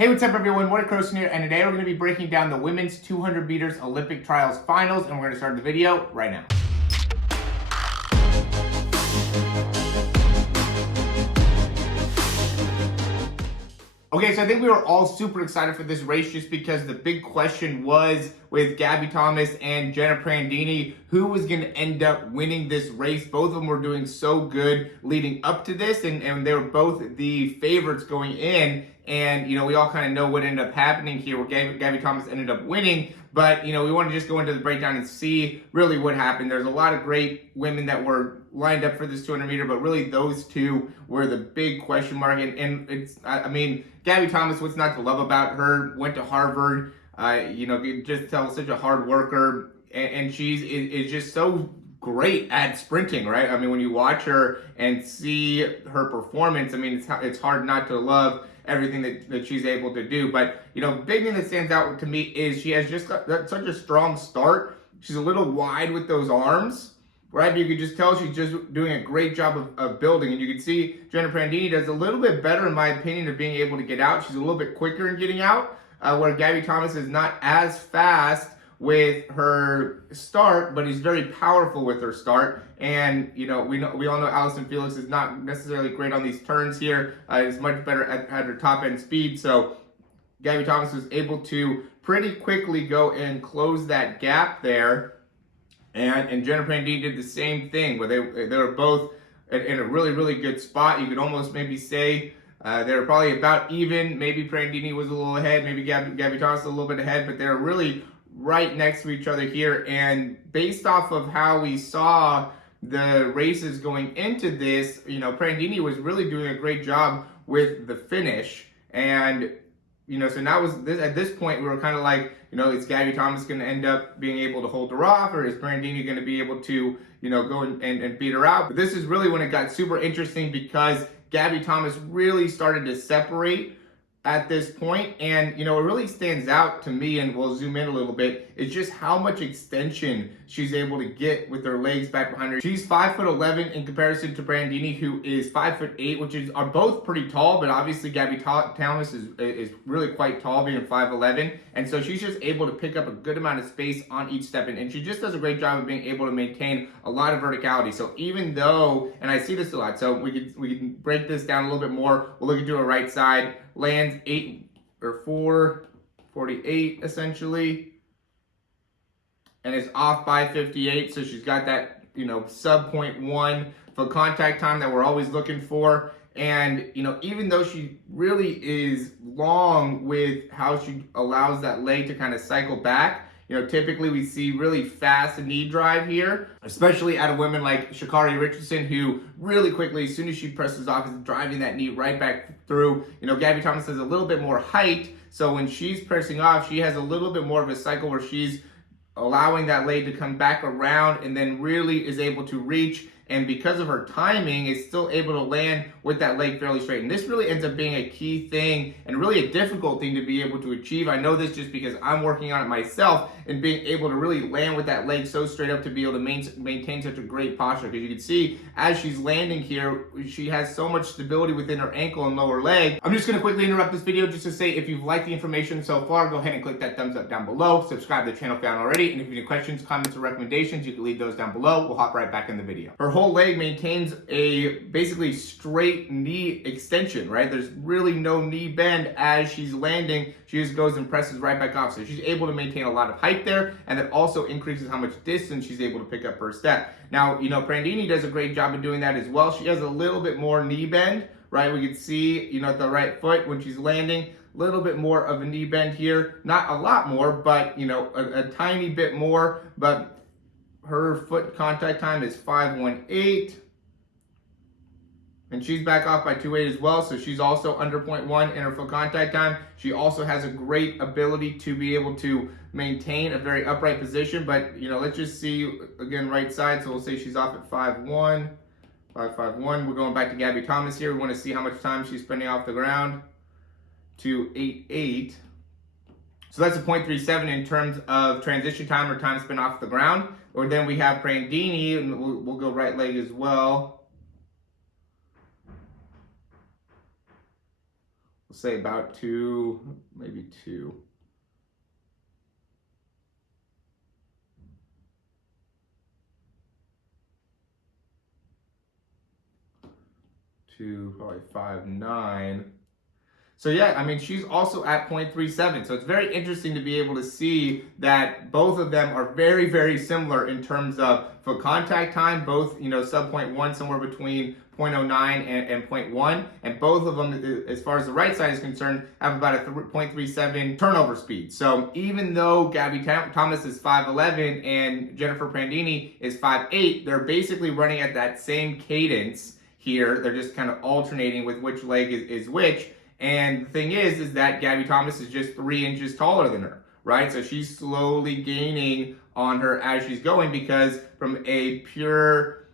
Hey, what's up everyone? Morey Croson here, and today we're going to be breaking down the women's 200 meters Olympic trials finals, and we're going to start the video right now. Okay, so I think we were all super excited for this race just because the big question was with Gabby Thomas and Jenna Prandini, who was going to end up winning this race. Both of them were doing so good leading up to this, and they were both the favorites going in. And, we all kind of know what ended up happening here where Gabby Thomas ended up winning. But, we want to just go into the breakdown and see really what happened. There's a lot of great women that were lined up for this 200 meter, but really those two were the big question mark. And it's, Gabby Thomas, what's not to love about her? Went to Harvard, just tell such a hard worker. And she's is just so great at sprinting, right? I mean, when you watch her and see her performance, it's hard not to love everything that she's able to do. But, big thing that stands out to me is she has just got such a strong start. She's a little wide with those arms, right? But you could just tell she's just doing a great job of building. And you can see Jenna Prandini does a little bit better, in my opinion, of being able to get out. She's a little bit quicker in getting out, where Gabby Thomas is not as fast with her start, but is very powerful with her start. And we all know Allison Felix is not necessarily great on these turns here. Is much better at her top end speed. So Gabby Thomas was able to pretty quickly go and close that gap there. And Jenna Prandini did the same thing, where they were both in a really, really good spot. You could almost maybe say they were probably about even. Maybe Prandini was a little ahead, maybe Gabby Thomas a little bit ahead, but they're really right next to each other here. And based off of how we saw the races going into this, Prandini was really doing a great job with the finish. And, so now at this point, we were kind of like, is Gabby Thomas going to end up being able to hold her off, or is Prandini going to be able to, go and beat her out? But this is really when it got super interesting, because Gabby Thomas really started to separate at this point. And what really stands out to me, and we'll zoom in a little bit, is just how much extension she's able to get with her legs back behind her. She's 5'11" in comparison to Prandini, who is 5'8", which are both pretty tall, but obviously Gabby Thomas is really quite tall, being 5'11", and so she's just able to pick up a good amount of space on each step, and she just does a great job of being able to maintain a lot of verticality. So even though, and I see this a lot, so we can break this down a little bit more. We'll look into her right side. Lands 4:48 essentially, and is off by 58. So she's got that sub 0.1 for contact time that we're always looking for. And even though she really is long with how she allows that leg to kind of cycle back, typically we see really fast knee drive here, especially out of women like Sha'Carri Richardson, who really quickly, as soon as she presses off, is driving that knee right back through. Gabby Thomas has a little bit more height, so when she's pressing off, she has a little bit more of a cycle where she's allowing that leg to come back around and then really is able to reach. And because of her timing, is still able to land with that leg fairly straight. And this really ends up being a key thing and really a difficult thing to be able to achieve. I know this just because I'm working on it myself, and being able to really land with that leg so straight up to be able to maintain such a great posture. Because you can see as she's landing here, she has so much stability within her ankle and lower leg. I'm just going to quickly interrupt this video just to say, if you've liked the information so far, go ahead and click that thumbs up down below. Subscribe to the channel if you haven't already. And if you have any questions, comments, or recommendations, you can leave those down below. We'll hop right back in the video. Her whole leg maintains a basically straight knee extension, right? There's really no knee bend as she's landing. She just goes and presses right back off. So she's able to maintain a lot of height there, and that also increases how much distance she's able to pick up per step. Now, Prandini does a great job of doing that as well. She has a little bit more knee bend, right? We can see, at the right foot when she's landing, a little bit more of a knee bend here. Not a lot more, but, a tiny bit more. But her foot contact time is 5:18. And she's back off by 2.8 as well, so she's also under 0.1 in her foot contact time. She also has a great ability to be able to maintain a very upright position. But, let's just see, again, right side. So we'll say she's off at 5.1, 5.51. We're going back to Gabby Thomas here. We want to see how much time she's spending off the ground, 2.88. So that's a 0.37 in terms of transition time, or time spent off the ground. Or then we have Prandini, and we'll go right leg as well. we'll say about 2, maybe 2. Probably 5'9". So yeah, I mean, she's also at 0.37. So it's very interesting to be able to see that both of them are very, very similar in terms of foot contact time, both, sub 0.1, somewhere between 0.09 and 0.1. And both of them, as far as the right side is concerned, have about a 0.37 turnover speed. So even though Gabby Thomas is 5'11 and Jennifer Prandini is 5'8, they're basically running at that same cadence here. They're just kind of alternating with which leg is which. And the thing is that Gabby Thomas is just 3 inches taller than her, right? So she's slowly gaining on her as she's going because from a pure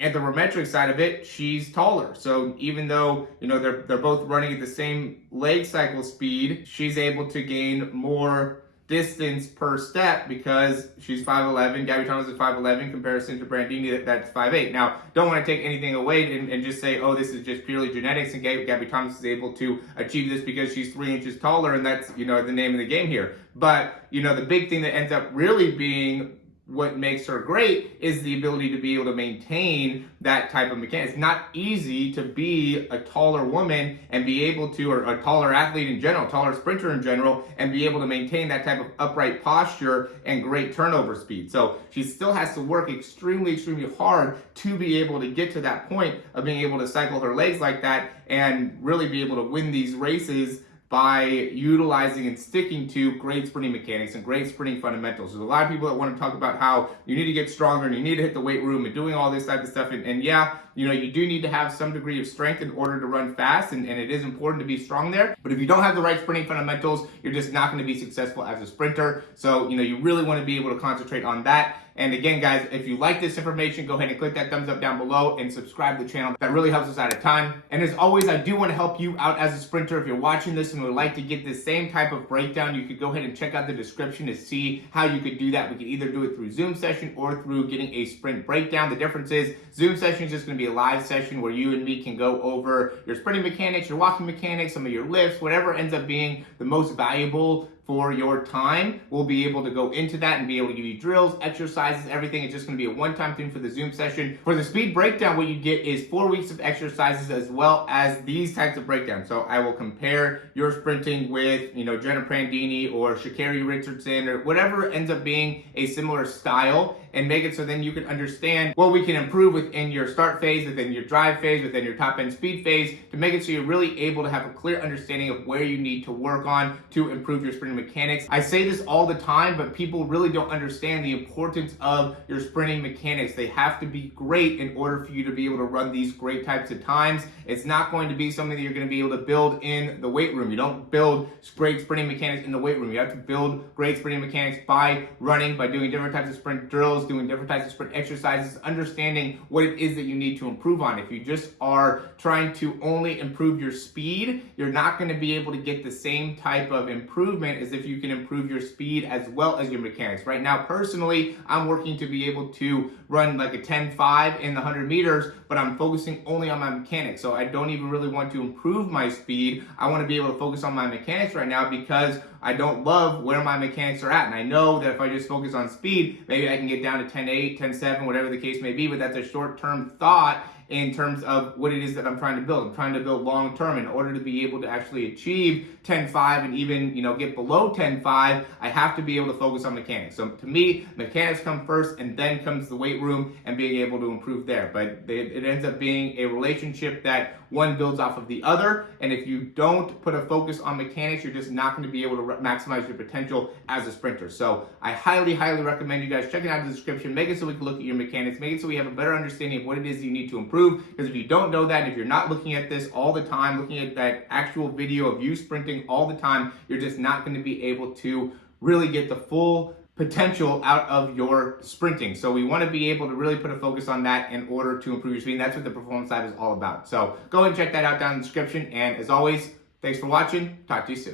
anthropometric side of it, she's taller. So even though, they're both running at the same leg cycle speed, she's able to gain more distance per step because she's 5'11". Gabby Thomas is 5'11" in comparison to Prandini that's 5'8". Now, don't want to take anything away and just say, oh, this is just purely genetics and Gabby Thomas is able to achieve this because she's 3 inches taller and that's, the name of the game here. But, the big thing that ends up really being what makes her great is the ability to be able to maintain that type of mechanics. It's not easy to be a taller woman and be able to, or a taller athlete in general, taller sprinter in general, and be able to maintain that type of upright posture and great turnover speed. So she still has to work extremely, extremely hard to be able to get to that point of being able to cycle her legs like that and really be able to win these races by utilizing and sticking to great sprinting mechanics and great sprinting fundamentals. There's a lot of people that want to talk about how you need to get stronger and you need to hit the weight room and doing all this type of stuff. And yeah, you do need to have some degree of strength in order to run fast, and it is important to be strong there. But if you don't have the right sprinting fundamentals, you're just not going to be successful as a sprinter. So, you really want to be able to concentrate on that. And again, guys, if you like this information, go ahead and click that thumbs up down below and subscribe to the channel. That really helps us out a ton. And as always, I do want to help you out as a sprinter. If you're watching this and would like to get the same type of breakdown, you could go ahead and check out the description to see how you could do that. We could either do it through Zoom session or through getting a sprint breakdown. The difference is Zoom session is just going to be a live session where you and me can go over your sprinting mechanics, your walking mechanics, some of your lifts, whatever ends up being the most valuable for your time. We'll be able to go into that and be able to give you drills, exercises, everything. It's just going to be a one-time thing for the Zoom session. For the speed breakdown, what you get is 4 weeks of exercises as well as these types of breakdowns. So I will compare your sprinting with, Jenna Prandini or Sha'Carri Richardson or whatever ends up being a similar style, and make it so then you can understand what we can improve within your start phase, within your drive phase, within your top end speed phase, to make it so you're really able to have a clear understanding of where you need to work on to improve your sprinting mechanics. I say this all the time, but people really don't understand the importance of your sprinting mechanics. They have to be great in order for you to be able to run these great types of times. It's not going to be something that you're going to be able to build in the weight room. You don't build great sprinting mechanics in the weight room. You have to build great sprinting mechanics by running, by doing different types of sprint drills, doing different types of sprint exercises, understanding what it is that you need to improve on. If you just are trying to only improve your speed, you're not going to be able to get the same type of improvement as if you can improve your speed as well as your mechanics. Right now, personally, I'm working to be able to run like a 10.5 in the 100 meters, but I'm focusing only on my mechanics. So I don't even really want to improve my speed. I want to be able to focus on my mechanics right now because I don't love where my mechanics are at. And I know that if I just focus on speed, maybe I can get down to 10.8, 10.7, whatever the case may be, but that's a short-term thought in terms of what it is that I'm trying to build. I'm trying to build long-term. In order to be able to actually achieve 10.5 and even, get below 10.5, I have to be able to focus on mechanics. So to me, mechanics come first and then comes the weight room and being able to improve there. But it ends up being a relationship that one builds off of the other. And if you don't put a focus on mechanics, you're just not going to be able to maximize your potential as a sprinter. So I highly, highly recommend you guys checking out the description, make it so we can look at your mechanics, make it so we have a better understanding of what it is you need to improve. Because if you don't know that, if you're not looking at this all the time, looking at that actual video of you sprinting all the time, you're just not going to be able to really get the full potential out of your sprinting. So we want to be able to really put a focus on that in order to improve your speed. And that's what the performance side is all about. So go ahead and check that out down in the description. And as always, thanks for watching. Talk to you soon.